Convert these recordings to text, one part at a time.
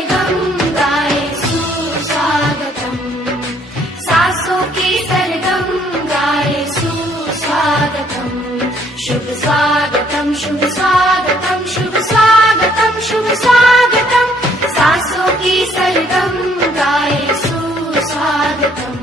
सरगम गाए सुस्वागतम, सांसों की सरगम गाए सुस्वागतम, शुभ स्वागतम शुभ स्वागतम शुभ स्वागतम शुभ स्वागतम, सांसों की सरगम गाए सुस्वागतम।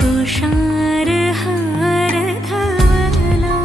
तुषारहार धवला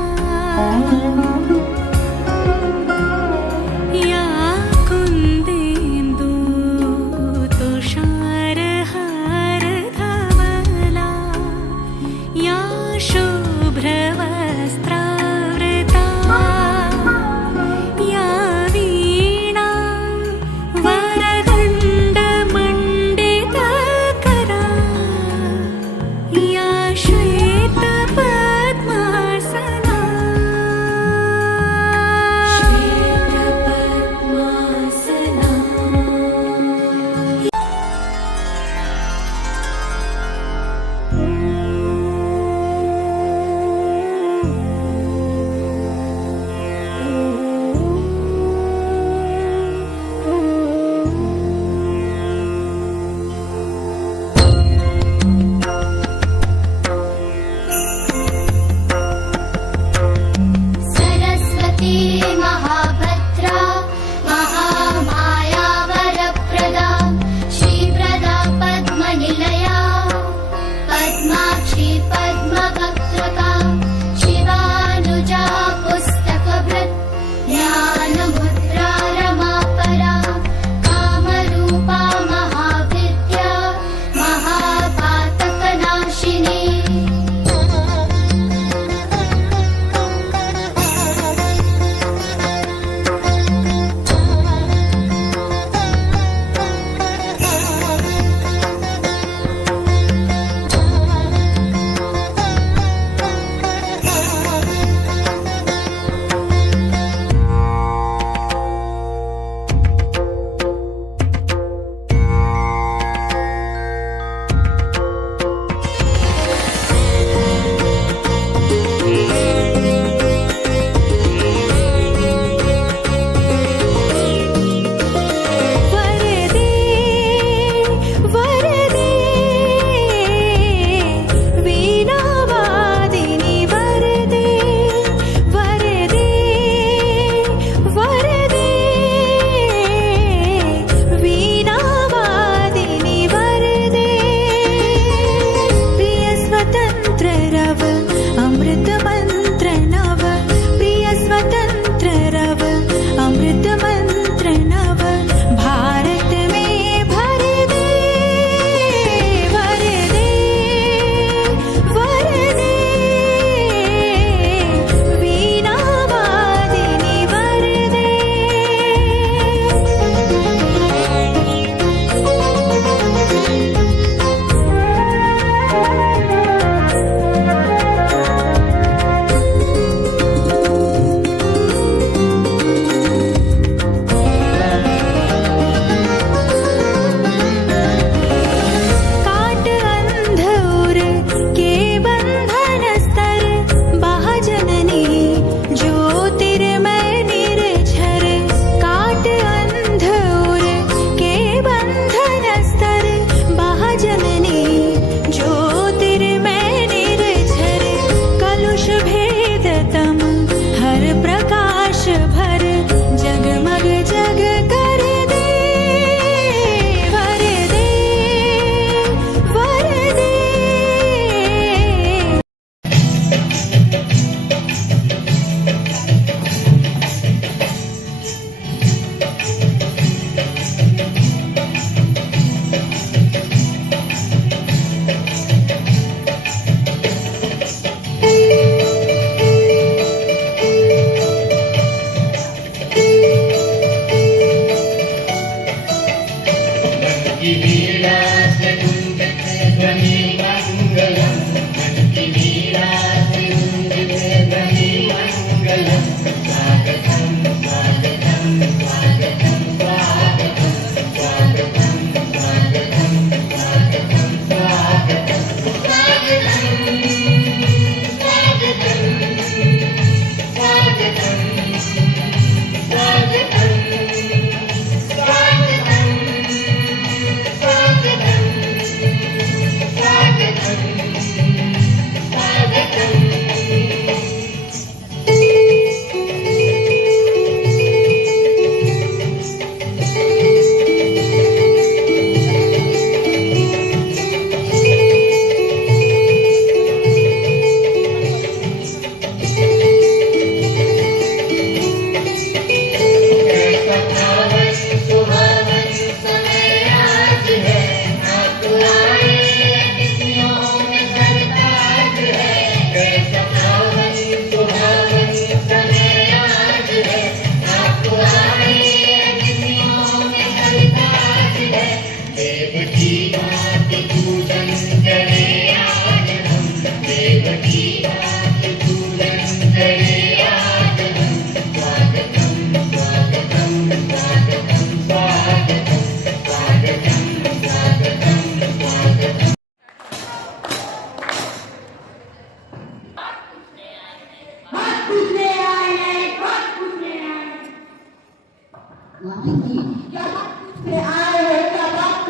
मालिक जी, क्या बात से आए हो? क्या बात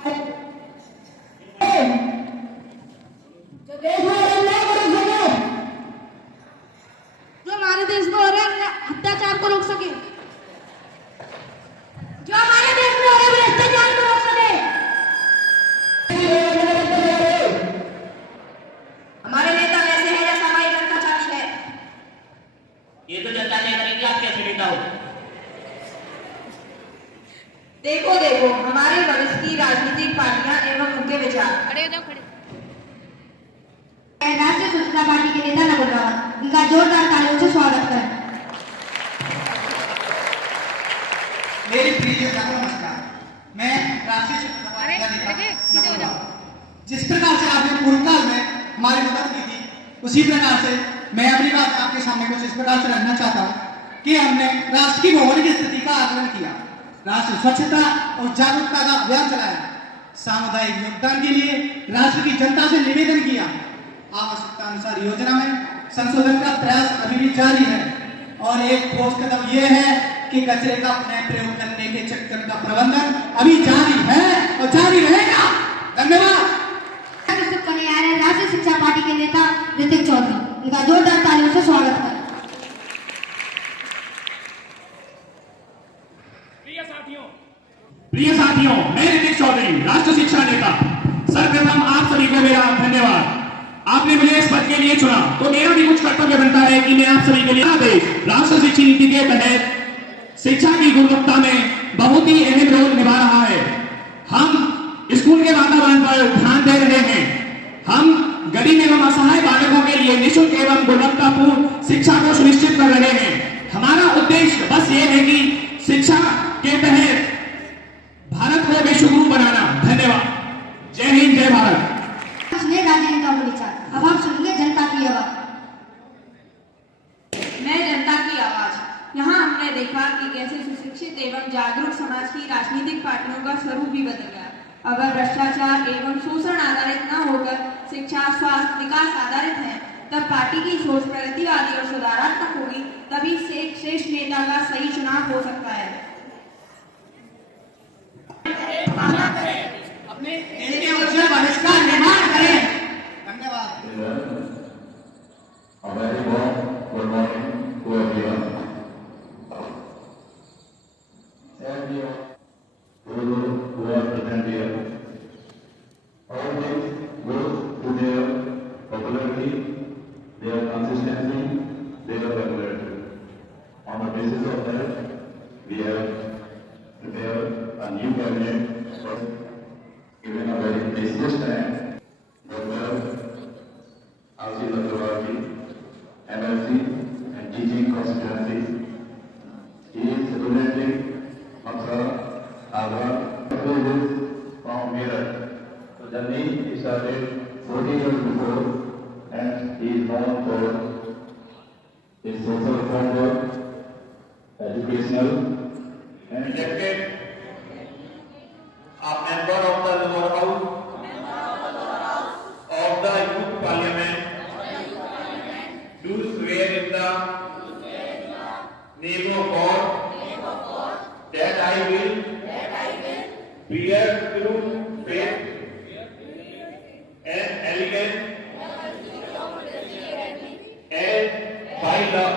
से आए? जो देश में अन्याय को रोक सके, जो हमारे देश में हो रहे अत्याचार को रोक सके, जो हमारे देश में हो रहे भ्रष्टाचार को रोक सके, हमारे नेता ऐसे हैं जैसा हमारी जनता चाहती है। ये तो जनता ने करेगी, आप कैसे नेता हो? देखो देखो हमारे वरिष्ठ की राजनीतिक पार्टियां एवं उनके विचार। खड़े हो जाओ, खड़े। राष्ट्रीय स्वच्छता पार्टी के नेता नकुल रावत, इनका जोरदार तालियों से स्वागत करें। मेरी प्रिय जनता को नमस्कार। मैं राष्ट्रीय स्वच्छता पार्टी का नेता नकुल रावत। जिस प्रकार से आपने पूर्व काल में हमारी मदद की थी, उसी प्रकार से मैं अपनी बात आपके सामने कुछ इस प्रकार से रखना चाहता हूँ कि हमने राष्ट्र की भौगोलिक स्थिति का आकलन किया, राष्ट्रीय स्वच्छता और जागरूकता का अभियान चलाया, सामुदायिक योगदान के लिए राष्ट्र की जनता से निवेदन किया, आवश्यकता अनुसार योजना में संशोधन का प्रयास अभी भी जारी है और एक ठोस कदम यह है कि कचरे का पुनः प्रयोग करने के चक्कर का प्रबंधन अभी जारी है और जारी रहेगा। धन्यवाद। राष्ट्रीय शिक्षा पार्टी के नेता ऋतिक चौधरी, इनका जोरदार तालियों से स्वागत करें। प्रिय साथियों, मैं ऋतिक चौधरी, राष्ट्रीय शिक्षा नेता। सर्वप्रथम आप सभी को मेरा धन्यवाद। आपने मुझे इस पद के लिए चुना तो मेरा भी कुछ कर्तव्य बनता है कि मैं आप सभी के लिए राष्ट्रीय शिक्षा नीति के तहत शिक्षा की गुणवत्ता में बहुत ही अहम रोल निभा रहा है। हम स्कूल के वातावरण पर ध्यान दे रहे हैं। हम गरीब एवं असहाय बालकों के लिए निःशुल्क एवं गुणवत्तापूर्ण शिक्षा को सुनिश्चित कर रहे हैं। हमारा उद्देश्य बस ये है कि शिक्षा के तहत भारत को विश्वगुरु बनाना। धन्यवाद। जय हिंद, जय भारत। राजनेताओं के विचार, अब आप सुनेंगे जनता की आवाज। मैं जनता की आवाज। यहाँ हमने देखा कि कैसे सुशिक्षित एवं जागरूक समाज की राजनीतिक पार्टियों का स्वरूप भी बदल गया। अगर भ्रष्टाचार एवं शोषण आधारित न होकर शिक्षा, स्वास्थ्य, विकास आधारित है, तब पार्टी की सोच प्रगतिवादी और सुधारात्मक होगी, तभी श्रेष्ठ नेता का सही चुनाव हो सकता है। अपने देश के उज्जवल भविष्य का निर्माण करें। धन्यवाद। हमारे good morning to everyone. who are present here. All this goes to their popularity, their consistency, their regularity. On the basis of that, we have prepared a new cabinet for given a very precious time. Dr. R.C. Latrawati, MLC and teaching constituency. He is representing Mathura, Agra, from Meerut. The journey started 40 years before, and he is known for his social reform work, educational, and Elected a member of the lower house of the youth parliament, do swear in the name of God that I will bear true faith and allegiance and by law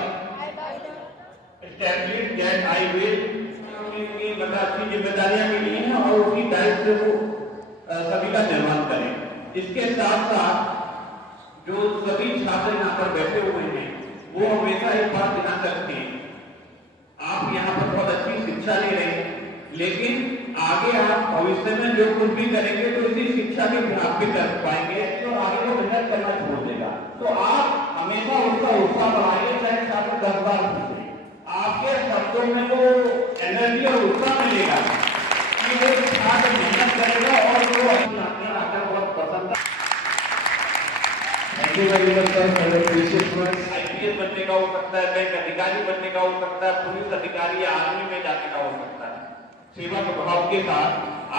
establish that I will अच्छी जिम्मेदारियां मिली हैं और उसी दायित्व से वो सभी का निर्माण करें। इसके साथ साथ जो सभी छात्र यहाँ पर बैठे हुए हैं वो हमेशा एक बात ध्यान रखें, आप यहाँ पर बहुत अच्छी शिक्षा ले रहे हैं, लेकिन आगे आप भविष्य में जो कुछ भी करेंगे तो इसी शिक्षा के खिलाफ भी कर पाएंगे तो आगे वो मेहनत करना छोड़ देगा। तो आप हमेशा उसका उत्साह बढ़ाइए, चाहे छात्र 10 बार पूछे, आपके शब्दों में वो एनर्जी और उत्साह मिलेगा कि वो छात्र मेहनत करेगा और वो अपने आकर बहुत पसंद है। आईपीएस बनने का हो सकता है, बैंक अधिकारी बनने का हो सकता है, पुलिस अधिकारी या आर्मी में जाने का हो सकता है। सेवा स्वभाव के साथ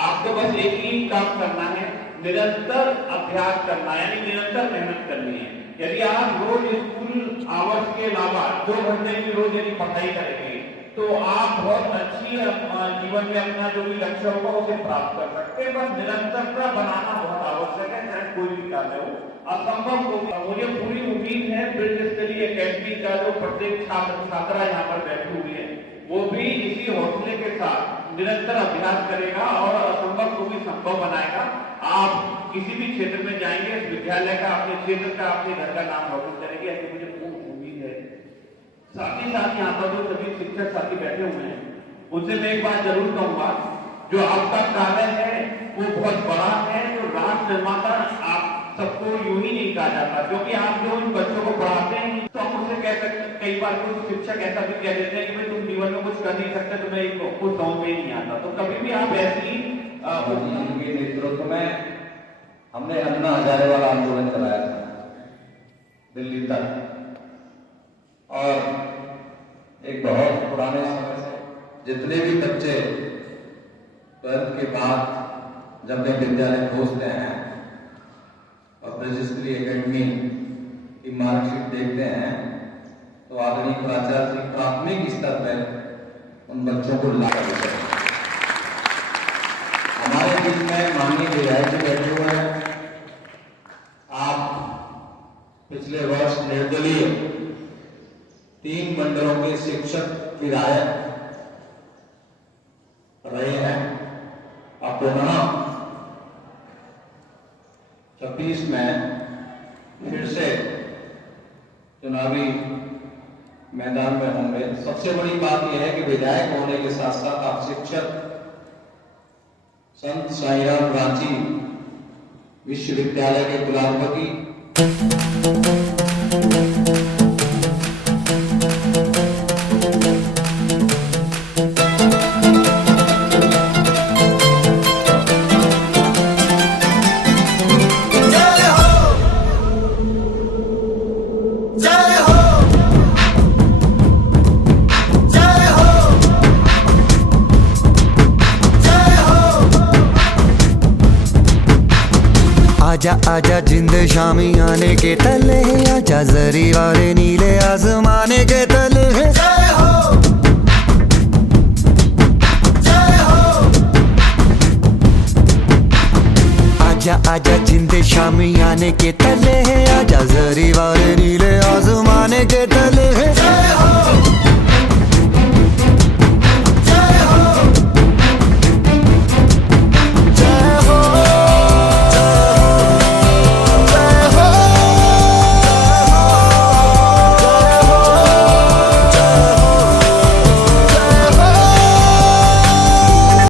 आपको बस एक ही काम करना है, निरंतर अभ्यास करना, यानी निरंतर मेहनत करनी है। यदि आप रोज स्कूल आवर्स के अलावा 2 घंटे की रोज यदि पढ़ाई करेंगे तो आप बहुत अच्छी जीवन में अपना जो भी लक्ष्य होगा उसे प्राप्त कर सकते हैं। बस निरंतरता बनाना बहुत आवश्यक है, चाहे कोई भी कार्य हो। असंभव को भी मुझे पूरी उम्मीद है ब्रिज स्टडी एकेडमी का जो प्रत्येक छात्र छात्रा यहाँ पर बैठी हुई है वो भी इसी हौसले के साथ निरंतर अभ्यास करेगा और असंभव को भी संभव बनाएगा। आप किसी भी क्षेत्र में जाएंगे, इस विद्यालय का, अपने क्षेत्र का, अपने घर का नाम रोशन करेंगे, ऐसी मुझे पूर्ण उम्मीद है। साथ ही साथ यहाँ पर जो सभी शिक्षक साथी बैठे हुए हैं उनसे मैं एक बात जरूर कहूंगा, जो आपका कार्य है वो बहुत बड़ा है। जो राष्ट्र निर्माता आप सबको यूं ही नहीं कहा जाता, क्योंकि आप जो इन बच्चों को पढ़ाते हैं तो हम उनसे कह सकते, कई बार कुछ शिक्षक ऐसा भी कह देते हैं कि भाई तुम जीवन में कुछ कर नहीं सकते, तुम्हें कुछ समझ में नहीं आता। तो कभी भी आप ऐसी उनके नेतृत्व में हमने अन्ना हजारे वाला आंदोलन चलाया था दिल्ली तक, और एक बहुत पुराने समय से जितने भी बच्चे 12th के बाद जब वे विद्यालय पहुंचते हैं और ब्रिज स्टडी एकेडमी की मार्कशीट देखते हैं तो आदरणीय प्राचार्य जी प्राथमिक स्तर पर उन बच्चों को लाकर देते हैं। हमारे बीच में माननीय विधायक जी बैठे हुए हैं। आप पिछले वर्ष निर्दलीय 3 मंडलों के शिक्षक विधायक रहे हैं। अब पुनः 26 में फिर से चुनावी मैदान में होंगे। सबसे बड़ी बात यह है कि विधायक होने के साथ साथ आप शिक्षक संत साईराम रांची विश्वविद्यालय के कुलाधिपति आजा आजा जिंद शामी आने के तले, आजा जरी वाले नीले आसमाने के तले। जय हो जय हो। आजा आजा जिंद शामी आने के तले, आजा जरी वाले